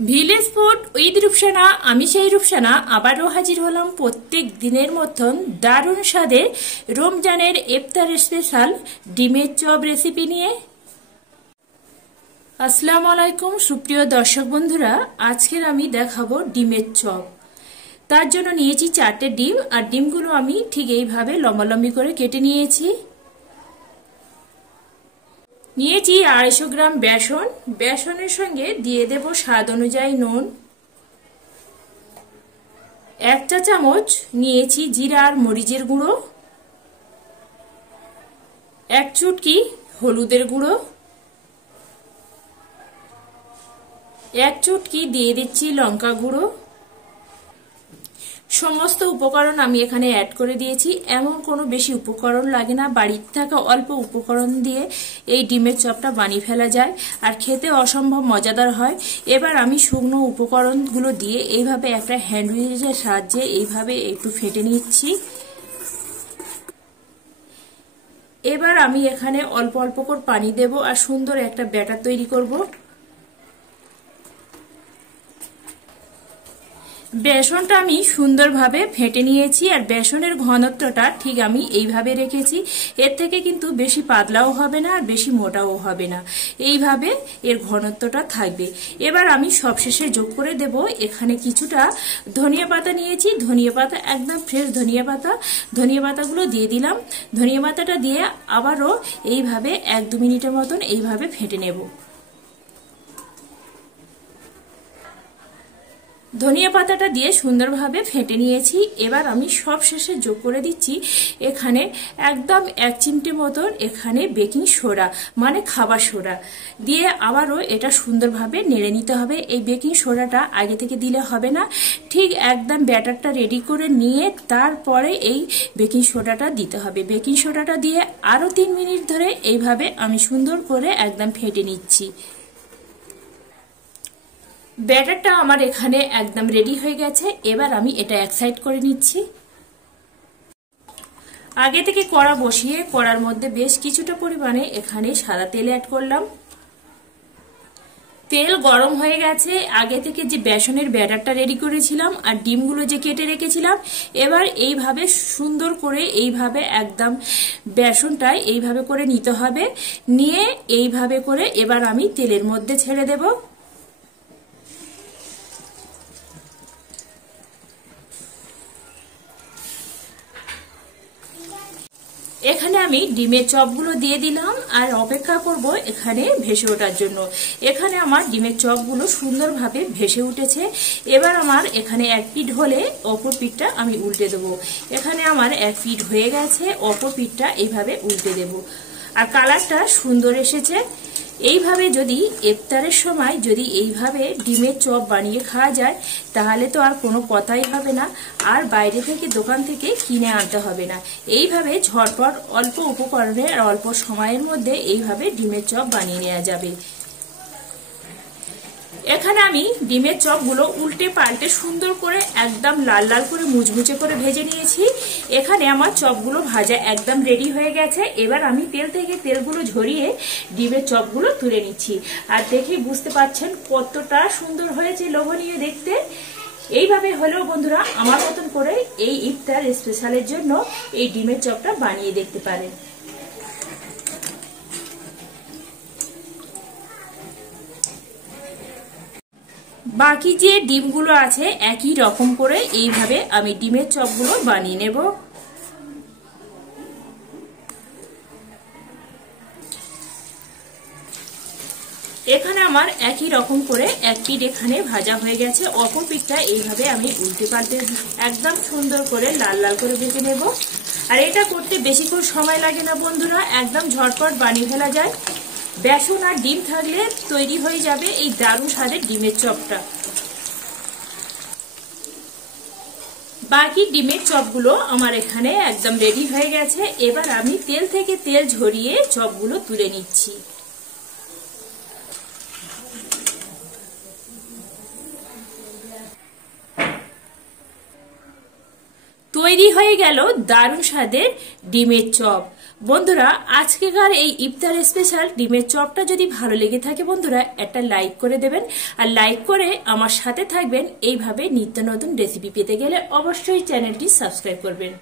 Village food with Rupsana. আমি সেই রূপসানা আবারও হাজির হলাম প্রত্যেক দিনের মতন দারুণ স্বাদের রমজানের ইফতার স্পেশাল ডিমের চপ রেসিপি নিয়ে। আসসালামু আলাইকুম সুপ্রিয় দর্শক বন্ধুরা, আজকের আমি দেখাবো ডিমের চপ। তার জন্য নিয়েছি 4টে ডিম, আর ডিমগুলো আমি ঠিক এইভাবে লম্বালম্বি করে কেটে নিয়েছি। নিয়েছি 250 গ্রাম বেসন। বেসনের সঙ্গে দিয়ে দেব স্বাদ অনুযায়ী নুন। 1 চা চামচ নিয়েছি জিরা আর মরিচের গুঁড়ো। 1 চুটকি হলুদের গুঁড়ো। 1 চুটকি দিয়ে দিচ্ছি লঙ্কা গুঁড়ো। সমস্ত উপকরণ আমি এখানে অ্যাড করে দিয়েছি। এমন কোনো বেশি উপকরণ লাগে না, বাড়িতে থাকা অল্প উপকরণ দিয়ে এই ডিমের চপটা বানিয়ে ফেলা যায়, আর খেতে অসম্ভব মজাদার হয়। এবার আমি শুকনো উপকরণগুলো দিয়ে এইভাবে একটা হ্যান্ড উইচের সাহায্যে এইভাবে একটু ফেটে নিচ্ছি। এবার আমি এখানে অল্প অল্প করে পানি দেব আর সুন্দর একটা ব্যাটার তৈরি করব। বেসনটা আমি সুন্দরভাবে ফেটে নিয়েছি, আর বেসনের ঘনত্বটা ঠিক আমি এইভাবে রেখেছি। এর থেকে কিন্তু বেশি পাতলাও হবে না আর বেশি মোটাও হবে না, এইভাবে এর ঘনত্বটা থাকবে। এবার আমি সবশেষে যোগ করে দেব এখানে কিছুটা ধনিয়া পাতা নিয়েছি। ধনিয়া পাতা একদম ফ্রেশ ধনিয়া পাতা, ধনিয়া পাতাগুলো দিয়ে দিলাম। ধনিয়া পাতাটা দিয়ে আবারও এইভাবে 1-2 মিনিটের মতন এইভাবে ফেটে নেব। ধনিয়া পাতাটা দিয়ে সুন্দরভাবে ফেটে নিয়েছি। এবার আমি সব শেষে যোগ করে দিচ্ছি এখানে একদম 1 চিমটি মতন এখানে বেকিং সোডা মানে খাবার সোডা দিয়ে আবারও এটা সুন্দরভাবে নেড়ে নিতে হবে। এই বেকিং সোডাটা আগে থেকে দিলে হবে না, ঠিক একদম ব্যাটারটা রেডি করে নিয়ে তারপরে এই বেকিং সোডাটা দিতে হবে। বেকিং সোডাটা দিয়ে আরও 3 মিনিট ধরে এইভাবে আমি সুন্দর করে একদম ফেটে নিচ্ছি। ব্যাটারটা আমার এখানে একদম রেডি হয়ে গেছে। এবার আমি এটা এক সাইড করে নিচ্ছি। আগে থেকে কড়া বসিয়ে কড়ার মধ্যে বেশ কিছুটা পরিমাণে এখানে সাদা তেল অ্যাড করলাম। তেল গরম হয়ে গেছে। আগে থেকে যে বেসনের ব্যাটারটা রেডি করেছিলাম আর ডিমগুলো যে কেটে রেখেছিলাম, এবার এইভাবে সুন্দর করে এইভাবে একদম বেসনটা এইভাবে করে নিতে হবে। নিয়ে এইভাবে করে এবার আমি তেলের মধ্যে ছেড়ে দেব। এখানে আমি ডিমের চপগুলো দিয়ে দিলাম আর অপেক্ষা করব এখানে ভেসে ওঠার জন্য। এখানে আমার ডিমের চপগুলো সুন্দরভাবে ভেসে উঠেছে। এবার আমার এখানে 1 পিঠ হলে অপর পিঠটা আমি উল্টে দেবো। এখানে আমার 1 পিঠ হয়ে গেছে, অপর পিঠটা এইভাবে উল্টে দেব। আর কালারটা সুন্দর এসেছে। এইভাবে যদি ইফতারের সময় যদি এইভাবে ডিমের চপ বানিয়ে খাওয়া যায় তাহলে তো আর কোনো কথাই হবে না, আর বাইরে থেকে দোকান থেকে কিনে আনতে হবে না। এইভাবে ঝটপট অল্প উপকরণে আর অল্প সময়ের মধ্যে এইভাবে ডিমের চপ বানিয়ে নেওয়া যাবে। এখানে আমি ডিমের চপগুলো উল্টে পাল্টে সুন্দর করে একদম লাল লাল করে মুচমুচে করে ভেজে নিয়েছি। এখানে আমার চপগুলো ভাজা একদম রেডি হয়ে গেছে। এবার আমি তেল থেকে তেলগুলো ঝরিয়ে ডিমের চপগুলো তুলে নিচ্ছি। আর দেখে বুঝতে পারছেন কতটা সুন্দর হয়েছে, লোভনীয় দেখতে। এইভাবে হলেও বন্ধুরা আমার মতন করে এই ইফতার স্পেশালের জন্য এই ডিমের চপটা বানিয়ে দেখতে পারেন। বাকি যে ডিমগুলো আছে একই রকম করে এইভাবে আমি ডিমের চপগুলো বানিয়ে নেব। এখানে আমার একই রকম করে 1 পিঠ এখানে ভাজা হয়ে গেছে। অপর পিঠটা এইভাবে আমি উল্টে পাল্টে একদম সুন্দর করে লাল লাল করে ভেজে নেব। আর এটা করতে বেশিক্ষণ সময় লাগে না বন্ধুরা, একদম ঝটপট বানিয়ে ফেলা যায়। বেসন আর ডিম থাকলে তৈরি হয়ে যাবে এই দারুণ স্বাদের ডিমের চপটা। বাকি ডিমের চপগুলো আমার এখানে একদম রেডি হয়ে গেছে। এবার আমি তেল থেকে তেল ঝরিয়ে চপগুলো তুলে নিচ্ছি। তৈরি হয়ে গেল দারুণ স্বাদের ডিমের চপ। বন্ধুরা আজকেকার এই ইফতার স্পেশাল ডিমের চপটা যদি ভালো লেগে থাকে বন্ধুরা একটা লাইক করে দেবেন, আর লাইক করে আমার সাথে থাকবেন। এইভাবে নিত্য নতুন রেসিপি পেতে গেলে অবশ্যই চ্যানেলটি সাবস্ক্রাইব করবেন।